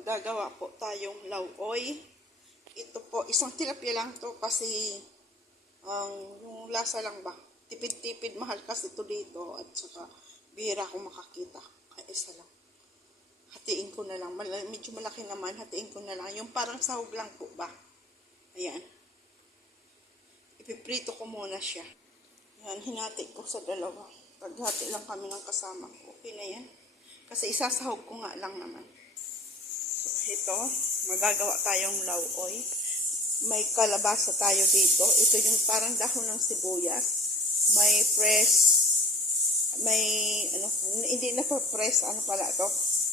Magagawa po tayong lauoy. Ito po, isang tilapia lang to kasi yung lasa lang ba. Tipid-tipid, mahal kasi ito dito at saka bihira akong makakita. Kaya isa lang. Hatiin ko na lang. Medyo malaki naman, hatiin ko na lang. Yung parang sahog lang po ba. Ayan. Ipiprito ko muna siya. Ayan, hinati ko sa dalawa. Paghati lang kami ng kasama ko. Okay na yan. Kasi isasahog ko nga lang naman. Ito, magagawa tayong lauoy. May kalabasa tayo dito. Ito yung parang dahon ng sibuyas. May press, may, hindi na to press,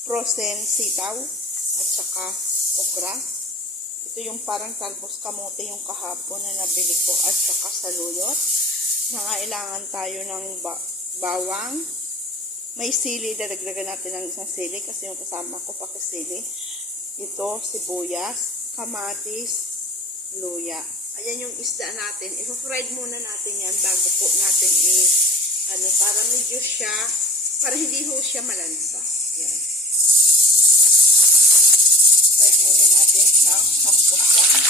frozen sitaw, at saka okra. Ito yung parang talbos kamote yung kahapon na nabili ko, at saka saluyot. Nangailangan tayo ng bawang. May sili, dadagdagan natin ng isang sili kasi yung kasama ko pakisili. Ito, sibuyas, kamatis, luya. Ayan yung isda natin. I-fried muna natin yan bago po natin para medyo siya, para hindi ho siya malansa. Yan. Fried muna natin siya. Hapos lang.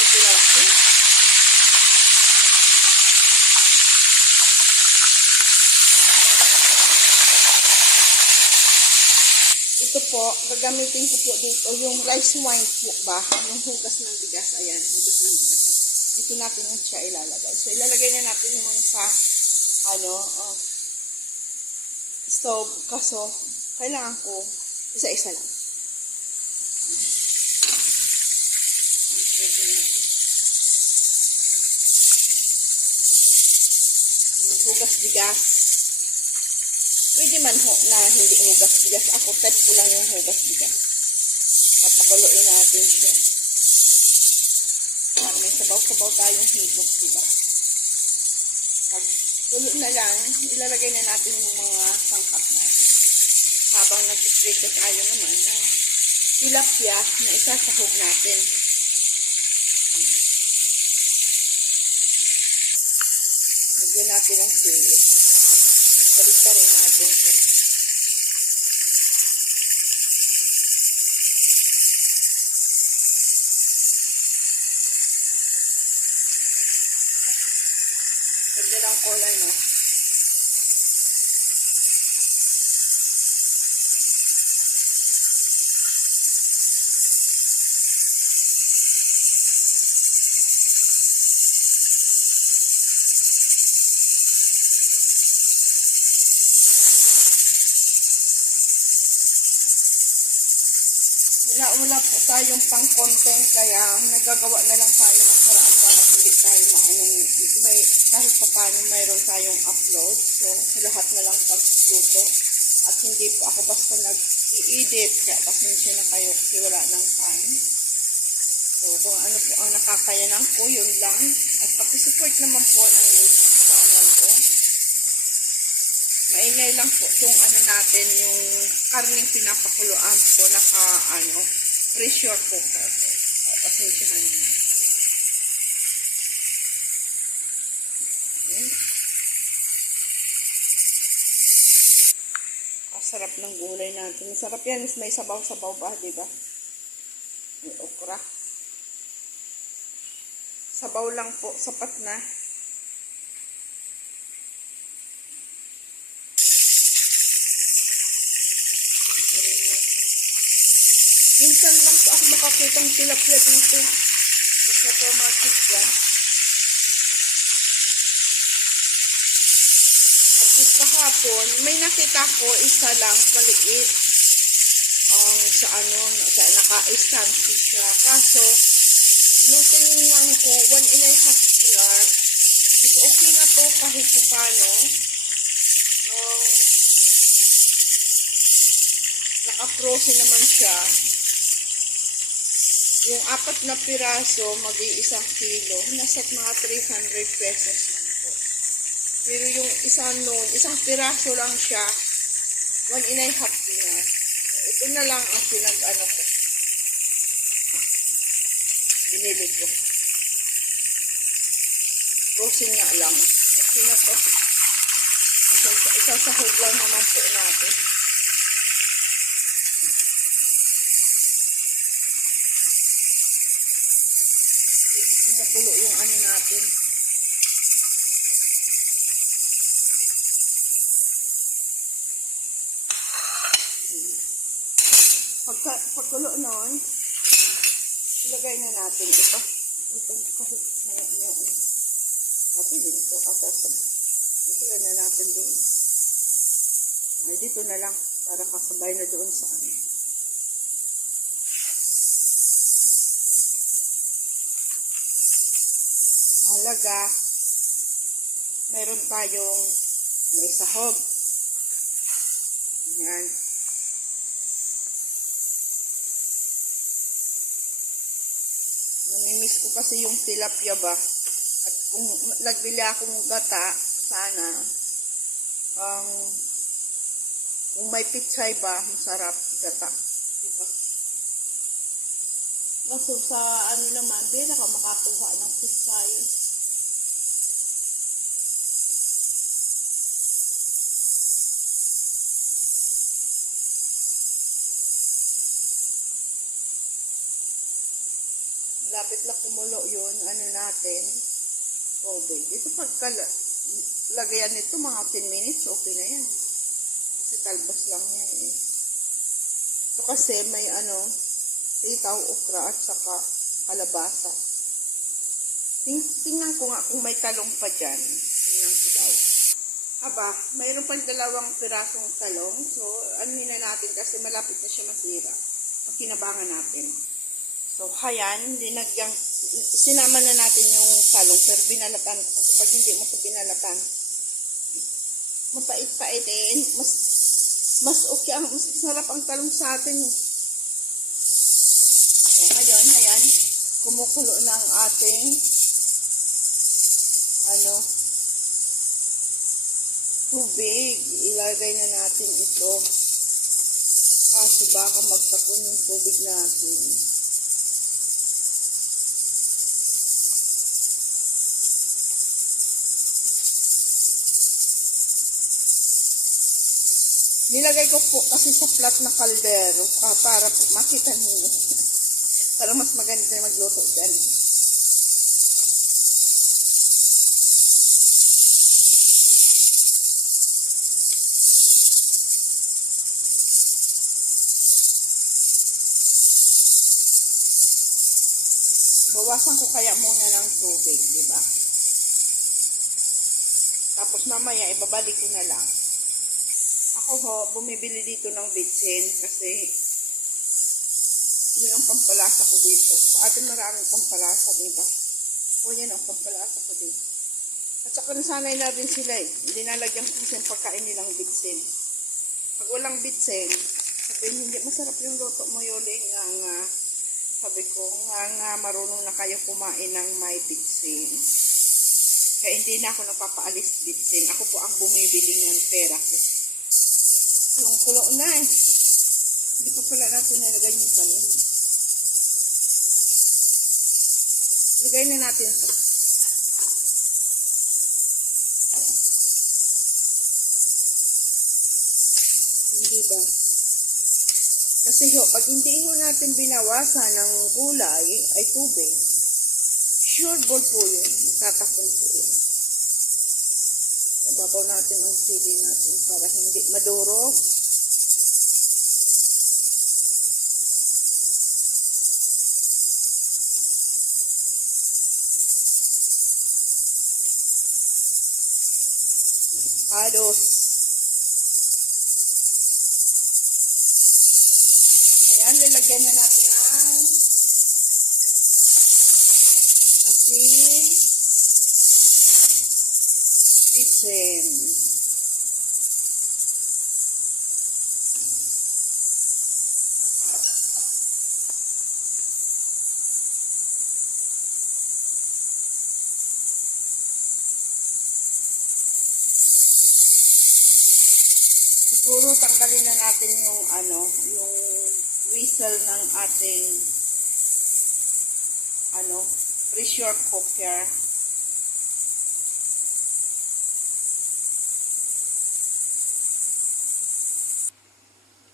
Ito lang siya. Ito po, gagamitin ko po dito yung rice wine po ba? Yung hugas ng bigas. Ayan, hugas ng bigas. Dito natin yung siya ilalagay. So, ilalagay na natin yung sa, stove. Kaso, kailangan ko isa-isa lang. Yung hugas bigas. Pwede man ho na hindi hugas bigas. Ako type ko lang yung hugas bigas. Papakuloyin natin siya. Para may sabaw-sabaw tayong higop, diba? Pag kulo na lang, ilalagay na natin yung mga sangkap natin. Habang nag-prito tayo naman ng tilapia na isasahog natin. Lagyan natin ang sili. Balik-tarin natin siya. Ganda ng kulay, no? Wala po tayong pang-content kaya nagagawa na lang tayo ng paraan para hindi tayo kahit pa paano mayroon tayong upload. So, lahat na lang pagluto. At hindi po ako basta nag-i-edit kaya pasensya na kayo kasi wala ng time. So, kung ano po ang nakakayanan ko, yun lang. At pakisupport naman po ng YouTube channel ko. Maingay lang po itong natin, yung karning pinapakuluan ko pressure cooker po. Pasensyahan niyo. Sarap ng gulay natin. Masarap yan. May sabaw-sabaw ba, diba? May okra. Sabaw lang po. Sapat na. Minsan lang po ako makakitang tilapia dito. Sa supermarket yan. At kahapon, may nakita ko isa lang maliit. Sa naka-istansi siya. Kaso, nung tinignan ko, 1.5 kg. Okay na to kahit paano. Naka-frozen naman siya. Yung 4 na piraso, mag-1 kilo. Nasa mga 300 pesos lang po. Pero yung isang piraso lang siya, 1.5 kilo. Ito na lang ang ko. Binili ko. Frozen nga lang. Okay na to. Isasahog lang naman po natin. kumukulo yung ano natin. Pagkulo nun, ilagay na natin ito. Itong kahit may ano. Ito din ito. Ito na natin doon. Ay, dito na lang. Para kasabay na doon sa ano. Mahalaga, meron tayong may sahog. Yan. Namimiss ko kasi yung tilapia ba. At kung nagbili akong gata, sana, kung may pichay ba, masarap gata. Diba? Kaso sa ano naman, bila ka makakuha ng pichay. Lapit na kumulo yun, ano natin, tubig. Ito pagkalagayan nito, mga 10 minutes, okay na yan. Kasi talbos lang yan eh. Ito kasi may ano, sitaw, okra, at saka kalabasa. Tingnan ko nga kung may talong pa dyan. Tingnan ko daw. Aba, mayroon pang 2 pirasong talong. So, anuhin na natin kasi malapit na siya masira. Ang kinabangan natin. So, hayan, sinama na natin yung talong, pero binalatan ko. Kasi pag hindi mo ito binalatan, mapait-paitin, mas okay, mas sarap ang talong sa atin. So, ngayon, hayan, kumukulo na ang ating, tubig. Ilagay na natin ito. Kaso baka magtapon yung tubig natin. Nilagay ko po kasi sa flat na kaldero para po makita niyo. Para mas maganda na magluto dyan. Bawasan ko kaya muna ng tubig, di ba? Tapos mamaya ibabalik ko na lang. Ako ho, bumibili dito ng bitsin kasi yun ang pampalasa ko dito. Sa atin maraming pampalasa, diba? O yan ang pampalasa ko dito. At saka nasanay na rin sila eh. Hindi nalagyan ko kasi pagkain nilang bitsin. Pag walang bitsin, sabihin hindi masarap yung luto mo Yoling. Sabi ko, nga marunong na kayo kumain ng may bitsin. Kaya hindi na ako napapaalis bitsin. Ako po ang bumibili ng pera ko. Yung kulo na eh. Hindi pa pala natin nalagay yung talong. Lagay na natin ito. Hindi ba? Kasi ho, pag hindi ho natin binawasan ng gulay ay tubig, sure ball po yun. Tatapon po yun. Babaw natin ang sili natin para hindi madurog. Ados. Ayan, lalagyan na natin ang asin, bitsin. Siguro tanggalin na natin yung yung whistle ng ating pressure cooker.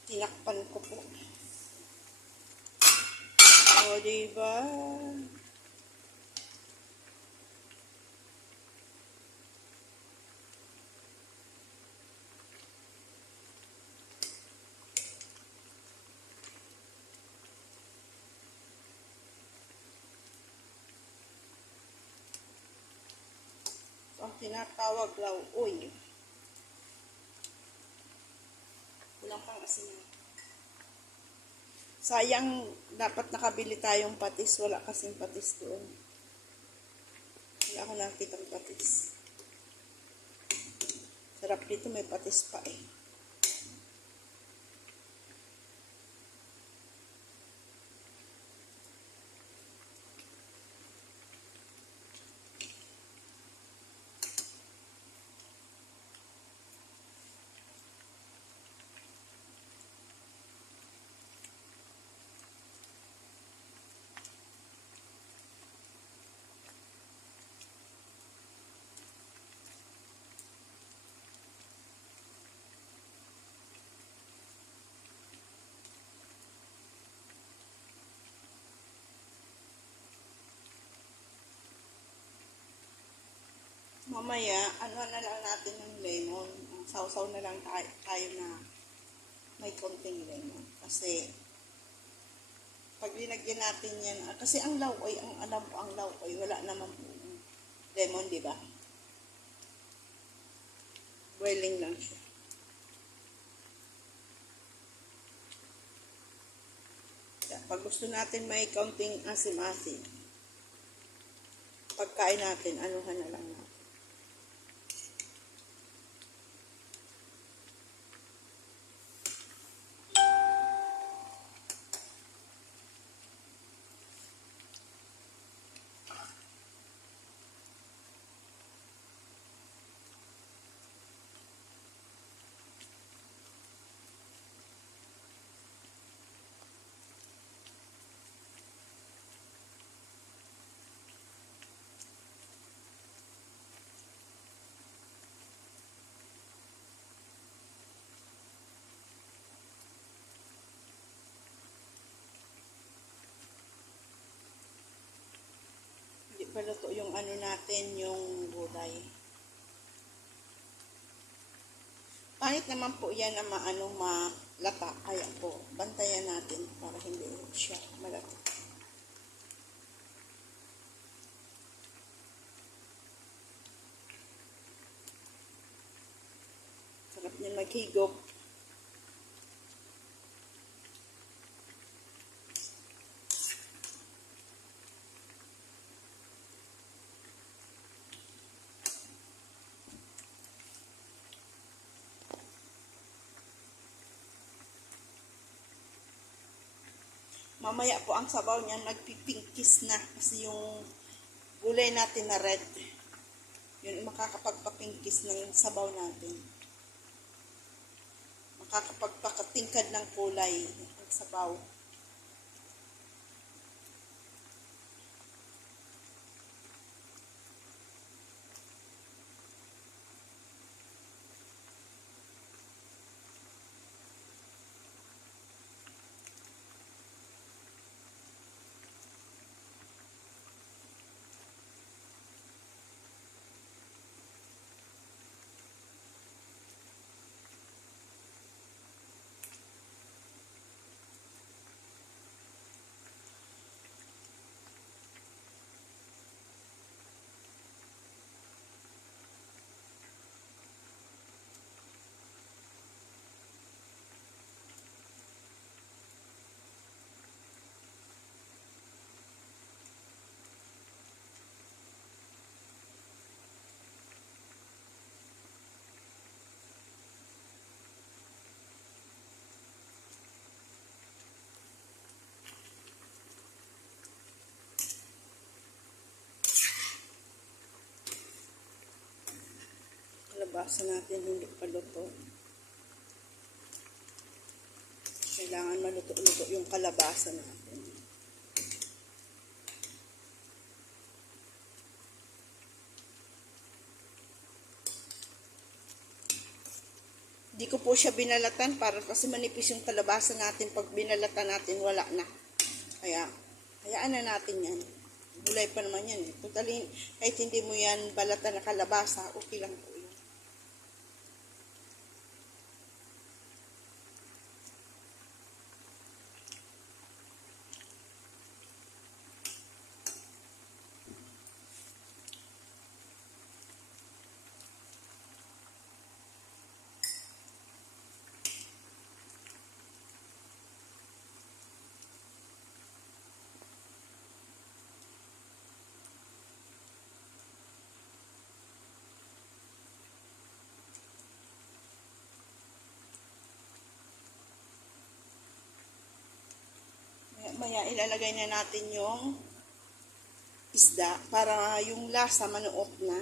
Tinakpan ko po. O, diba? tinatawag lauoy. Kulang pang asin. Sayang, dapat nakabili tayong patis. Wala kasing patis doon. Wala ako nakitang patis. Sarap dito, may patis pa eh. Mamaya, ano na lang natin ng lemon. Sausaw na lang tayo na may konting lemon. Kasi, pag linagyan natin yan, kasi ang lauoy, ang alam ko ang lauoy, wala naman po lemon, di ba? Boiling lang siya. Pag gusto natin may konting asim-asim, pagkain natin, anuhan na lang natin. Paluto yung ano natin, yung gulay. Pangit naman po yan na malata. Kaya po, bantayan natin para hindi siya malata. Sarap niya maghigop. Mamaya po ang sabaw niya nagpipinkis na kasi yung gulay natin na red, yun makakapagpapinkis ng sabaw natin. Makakapagpakatingkad ng kulay ng sabaw. Kalabasa natin hindi pa luto. Kailangan maluto-luto yung kalabasa natin. Di ko po siya binalatan para kasi manipis yung kalabasa natin. Pag binalatan natin, wala na. Kaya, hayaan na natin yan. Gulay pa naman yan. Totally, kahit hindi mo yan balatan na kalabasa, okay lang po yun. Maya ilalagay na natin yung isda para yung lasa manuot na.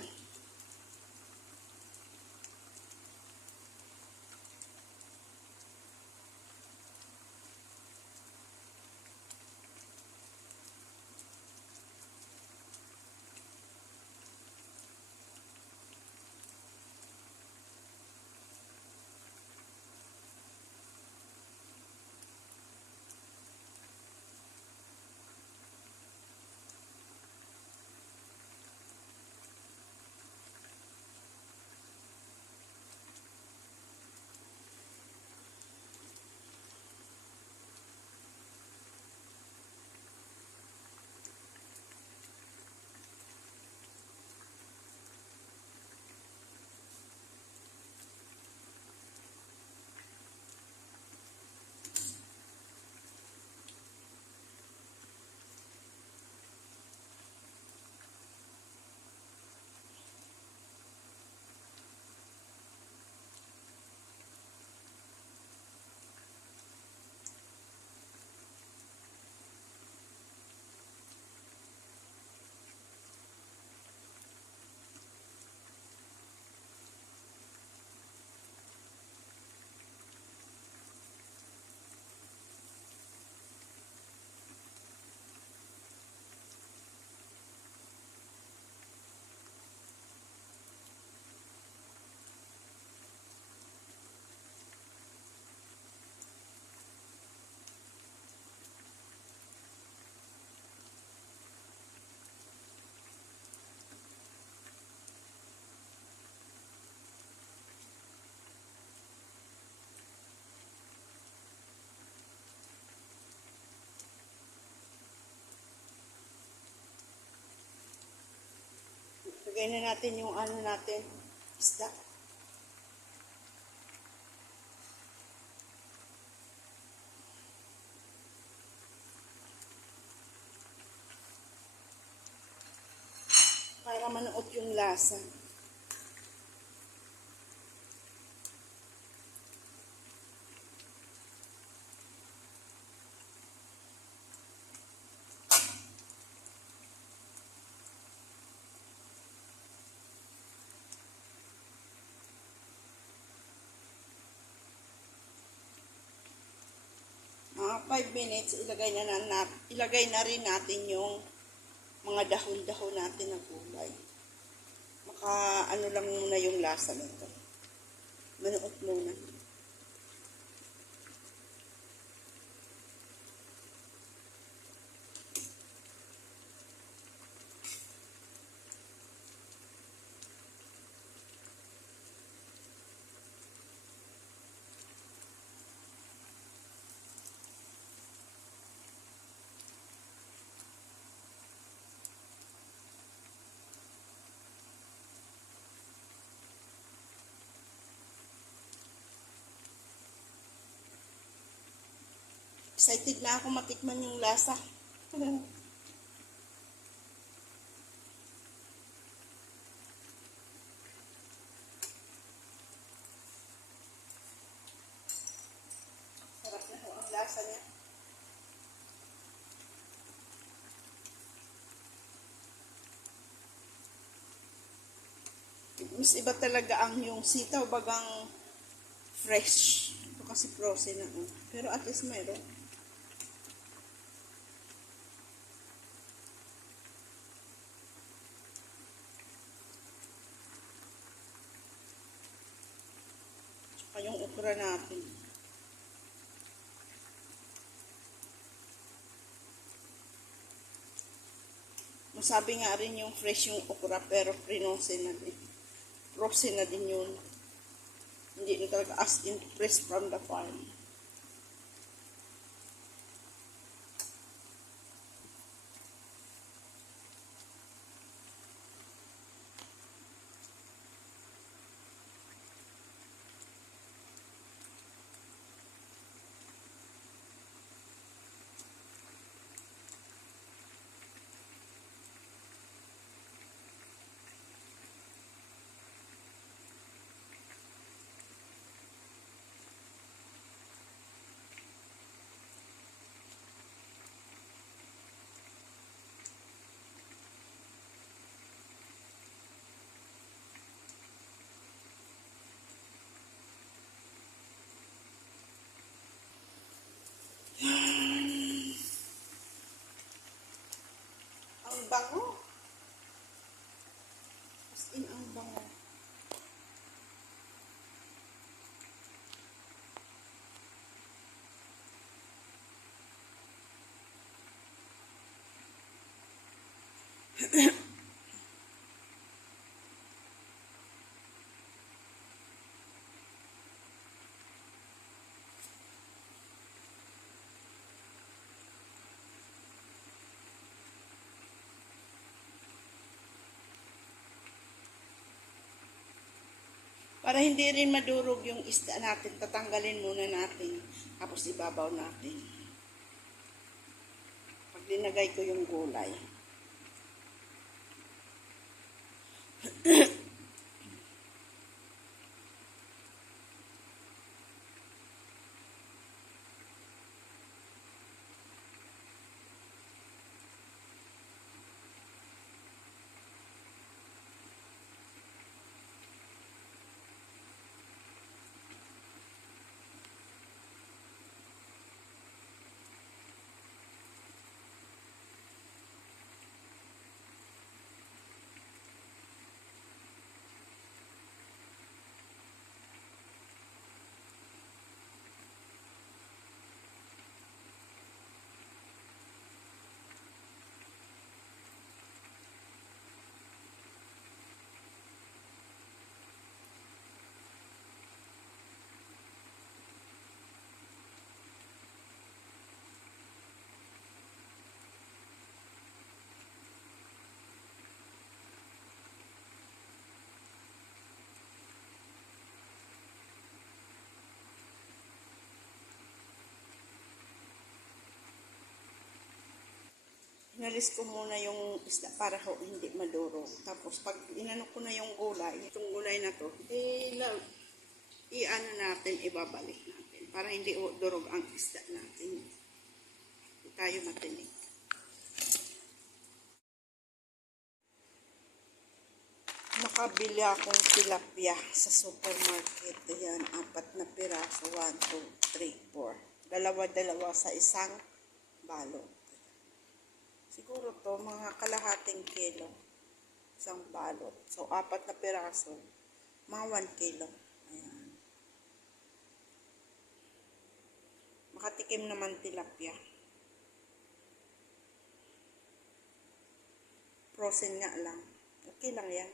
Lagay na natin yung ano natin, isda. Para manuot yung lasa. Mga 5 minutes, ilagay na rin natin yung mga dahon-dahon natin na gulay. Maka ano lang muna yung lasa nito. Manuot muna. Excited na ako matikman yung lasa. Sarap na ang lasa niya. Mas iba talaga ang yung sitaw bagang fresh. Ito kasi frozen na. Pero at least mayroon. Yung okra natin. Masabi nga rin yung fresh yung okra pero frozen na din. Frozen na din yun. Hindi na talaga as in fresh from the farm. In ang bango. Para hindi rin madurog yung isda natin, tatanggalin muna natin. Tapos ibabaw natin. Pag linagay ko yung gulay. Inalis ko muna yung isda para hindi madurog. Tapos pag inano ko na yung gulay, itong gulay na to, i-ano natin, ibabalik natin. Para hindi durog ang isda natin. Hindi tayo matinig. Nakabili akong tilapia sa supermarket. Ayan, 4 na piraso. 1, 2, 3, 4. Dalawa-dalawa sa isang balot. Siguro to mga kalahating kilo. Isang balot. So, 4 na piraso. Mga 1 kilo. Ayan. Makatikim naman tilapia. Frozen nga lang. Okay lang yan.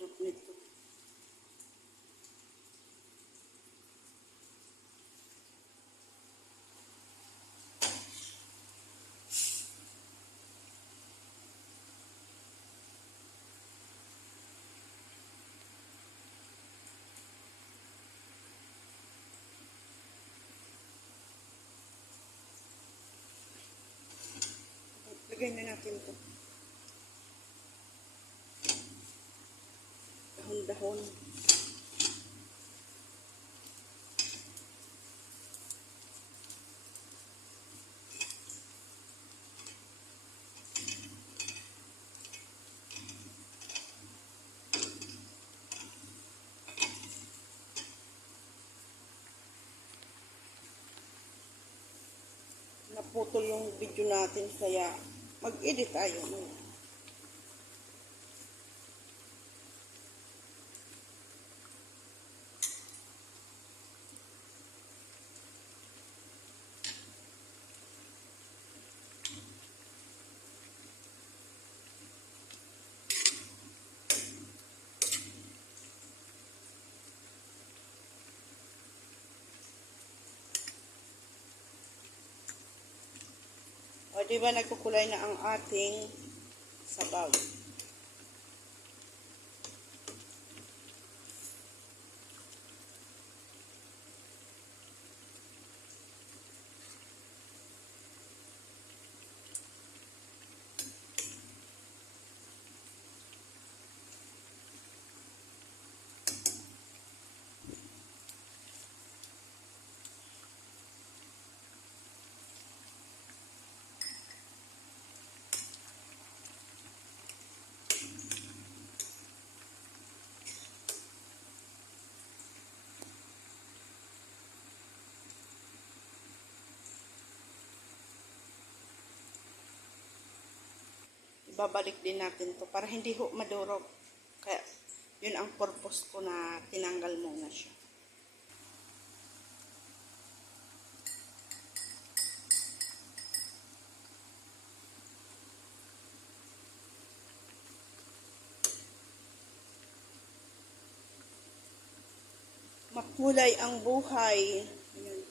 Sarap nito. Lagay na natin ito. Dahon-dahon. Naputol yung video natin kaya mag-edit tayo. O, di ba nagkukulay na ang ating sabaw? ibabalik din natin to para hindi ho madurog. Kaya yun ang purpose ko na tinanggal muna siya. Makulay ang buhay. Ayan.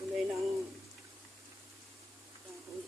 Kulay ng dahon.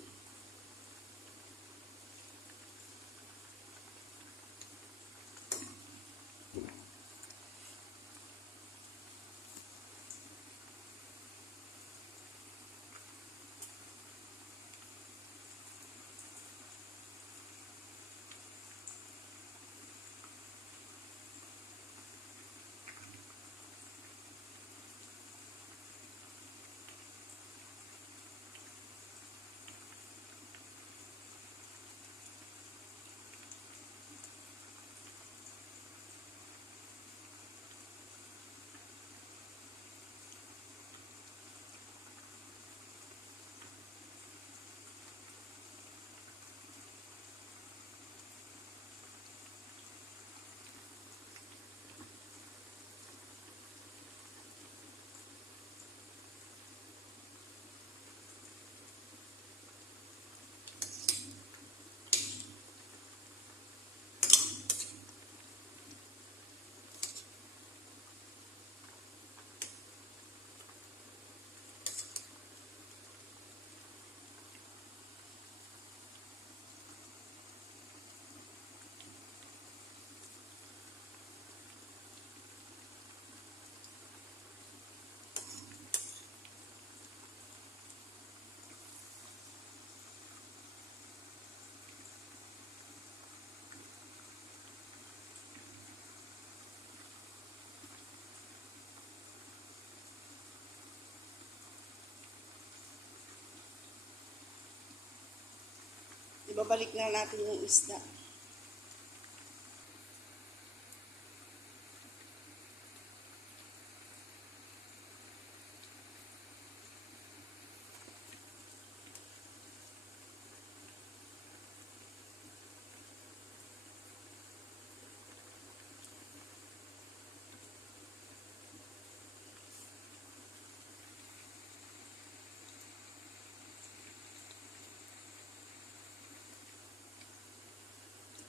Ibabalik na natin yung isda.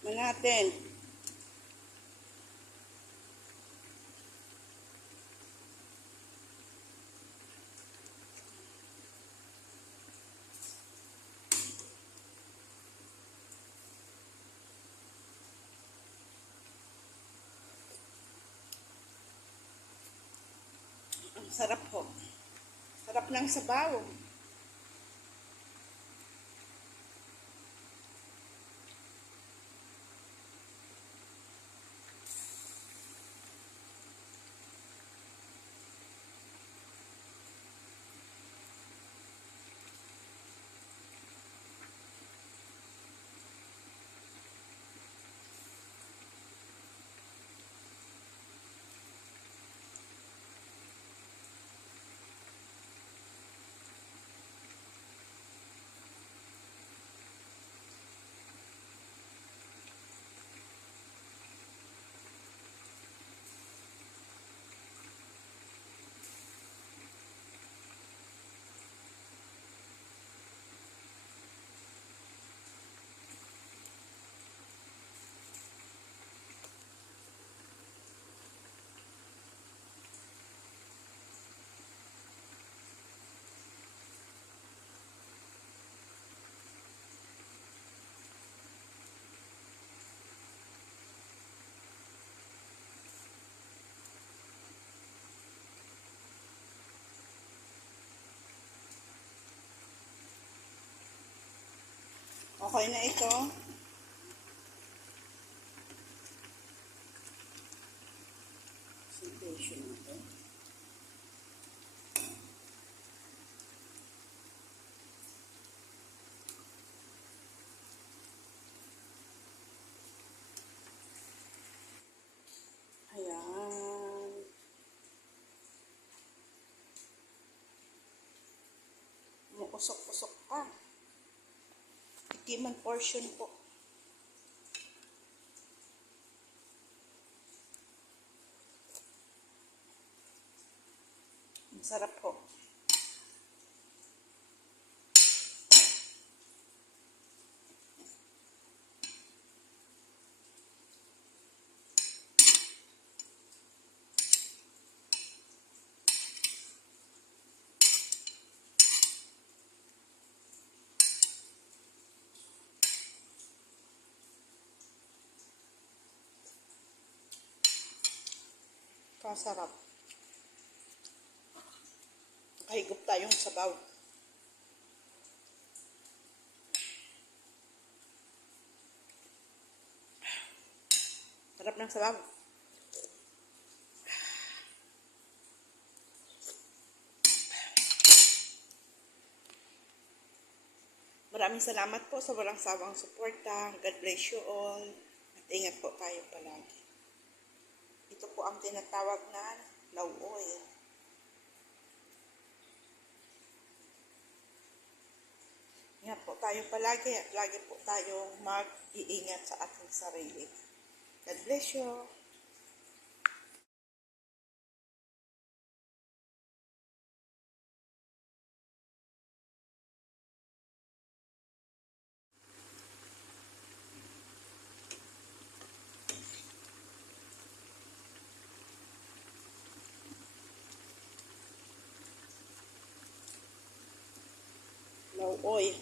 Natin. Ang sarap po. Sarap ng sabaw. Okay na ito. Presentation natin. Ayan. Umuusok-usok pa. Tikiman portion po. Masarap po. Kasarap. Kahigop tayong sabaw. Sarap ng sabaw. Maraming salamat po sa walang sawang suporta. God bless you all. At ingat po tayo palagi. Ito po ang tinatawag na love oil. Ingat po tayo palagi at lagi po tayong mag-iingat sa ating sarili. God bless you. Love oil.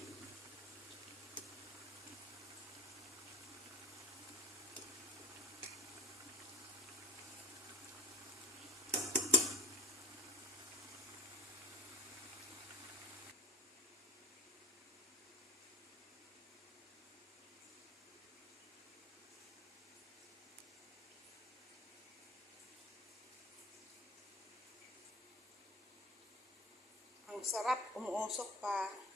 Ang sarap, umuusok pa.